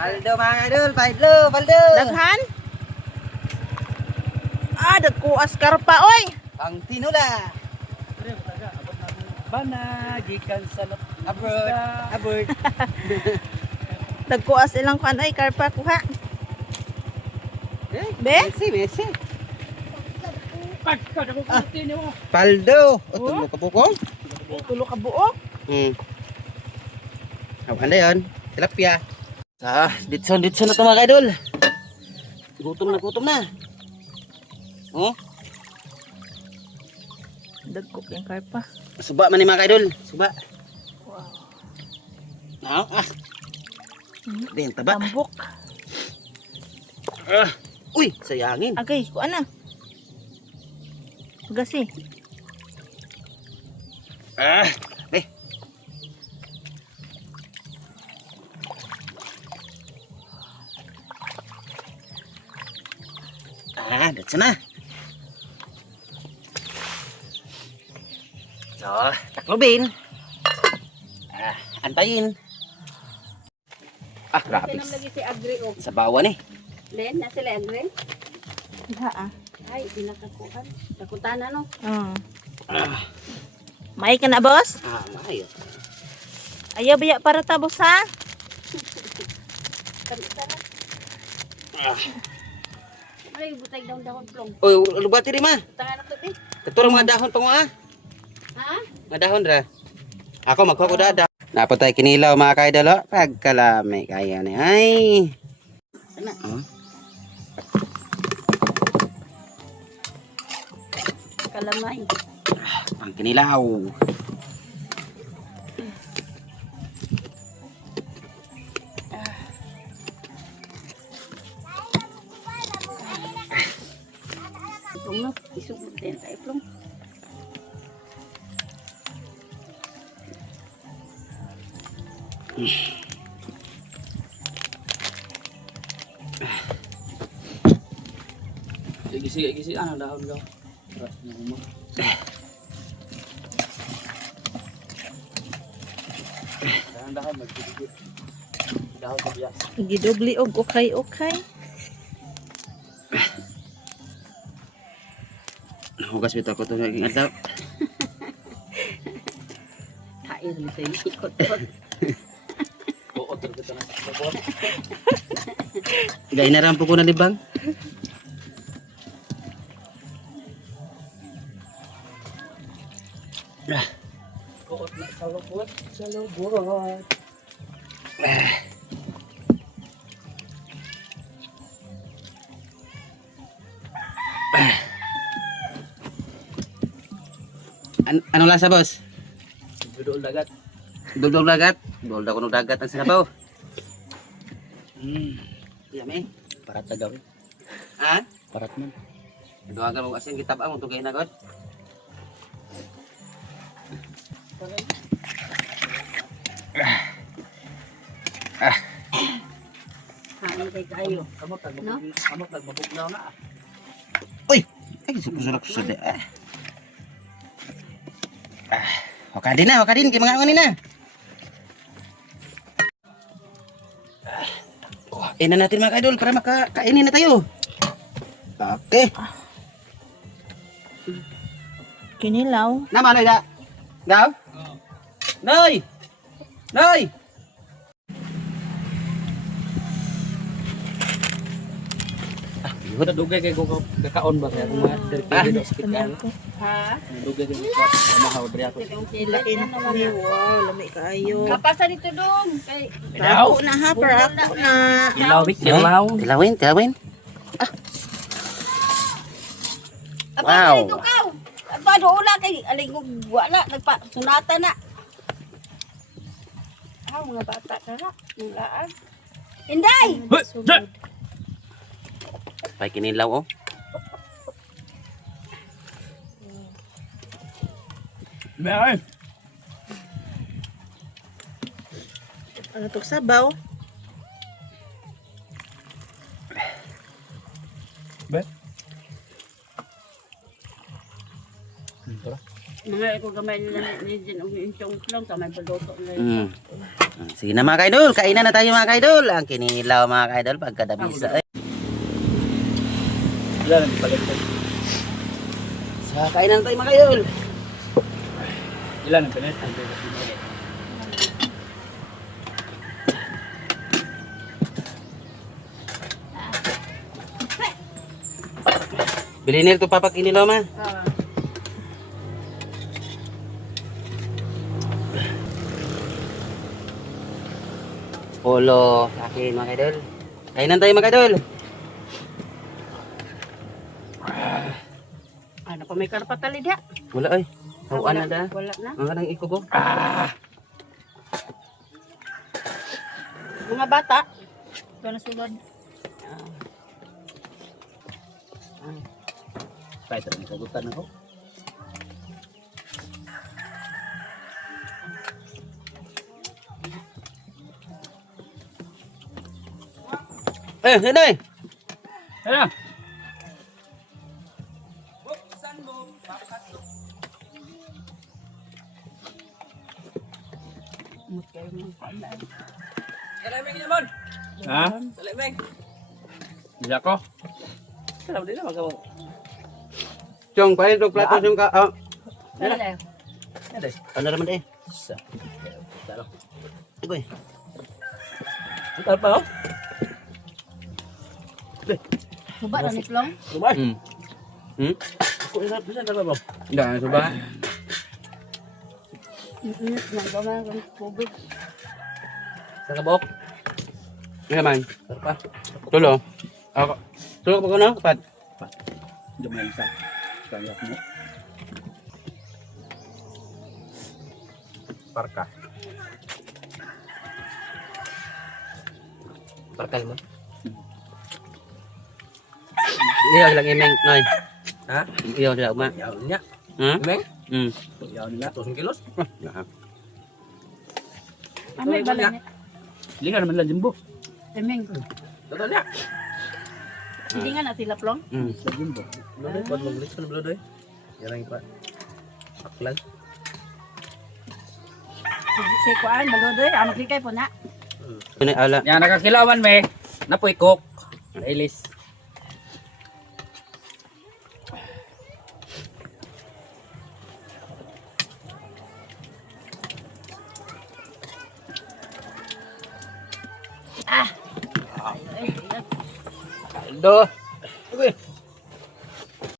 Paldo mga idol, paldo, paldo. Daghan? Dagkuas karpa oy. Ang tinula. Banagikan sa Abroad, abroad. Dagkuas ilang kan oy karpa kuha. Be? Messi. pagkakakutini mo. Paldo. Tulo ka buko? Tulo ka buok. Ano yun? Tilapia. Ditson na ito mga idol. Gutom na. Oh, Dagko yung karpa. suba man ni mga idol. Suba. Wow. Din taba. Tambok. Uy, sayangin. Agay, kuha na. Gasi. Eh. That's na. So, taklobin. Antayin. Grabe. Lagi si Agri o. Sa bawan eh. Len, na sila Agri. Ha. Ay, pinakakuhan. Takutana no. May ka na boss? Mayo. Ayaw biya para tabos ha. Tara. Ay, butay daw dahon plong. Uy, lubati rin ma. Tangan na to eh. Katurang mga dahon pa mo Ha? Mga dahon ra. Ako magkuha ko dada. Napatay kinilaw mga kaidol. Pagkalami kaya ni. Ay. Sana. Kalamay. Ang kinilaw. Plong no. Isugod din tayo plong. Gisi ano dahon daw. Dahan magdigit. Dahon sa bias. Gidobli og okay. Hugas bitaw ko ito naging adlaw. Tayo rin sa ikot. Oo, tergita na sa bawah. Gaya na rampo ko na libang. Koot na sa lubot. Ano lasa boss? Dudol dagat. Dudol dagat. Dudol ko ng dagat ang sinabaw. Yummy. Parat na gawin. Parat man. Duwagan mo asin kitabang mo tugay na god. Kain kay kayo. Kamot nagbubugnaw na. Uy! Ay, susulok sudah. Wakadin na. Kaya mga nganin na. Kuhain na natin mga idol para makakainin na tayo. Okay. Kinilaw. Nama Noy da. Daw? Noy! Noy! Nadugay kay kakaon ba kaya kung mga sa hospital. Ha? Nadugay kay mahaw diri ako. Lain ni wow, lami kaayo. Kapasa dito dong. Kay Ako na ha, para ako na. Tilawin. Wow. Dito ka. Aba doon kay alingog wala nagpa-sunata na. Mga bata na. Laan. Inday. Pay kinilaw oh. Meron. Ano to sabaw? Bet. Tara. Mga iko gamay nila ni Jen og intong lang sa may paluto nila. Mm. Sige na mga kaidol, kainan na tayo mga kaidol. Ang kinilaw mga kaidol pagkadabisa. Wala lang palit. Sa kainan na tayo mga kaidol. Ilan ang palit? Bilhin nila ito papak kinilaw ma. Polo sa akin mga kaidol. Kainan tayo mga kaidol. Ano pa may karpatali dia? Wala ay. Hawan na da. Wala na. Ang kanang iko ko. Mga bata. Doon na sulod. Kahit ang kagutan ako. Hinoy. Ano? Ha? Bisa ko? Kenapa dia nak makan? Chong, pahin ito plato yung ka. Oh. Wala. Ada. Ano naman eh? Sa. Talo. Agoy. Kita apa? Suba na ni Plong. Rumah. Kok Kok bisa tak apa? Hindi, suba. Init na gamay ng tubig. Sa kabok. Ano man? Apa? Tulo. Ako. Tulo ko na, kapat. Jom yang sa. Sekali aku. Parka. Parkal mo. Iyo sila imeng, Noy. Ha? Iyo sila uma. Yaw niya. Hmm? Meng? Hmm. Yaw niya. 2 kilos. Nah. Amay bala ni. Lingan naman lang jumbo. Emeng. Totoo niya. Hindi nga na sila Plong. Hmm. Sa jumbo. Blodoy, pag mag-lis ka na blodoy. Yan pa. Aklag. Si Kuan balodoy amo kay po na. Ini ala. Yan, nakakilawan me. Napoy cook. Ilis. Kaldo.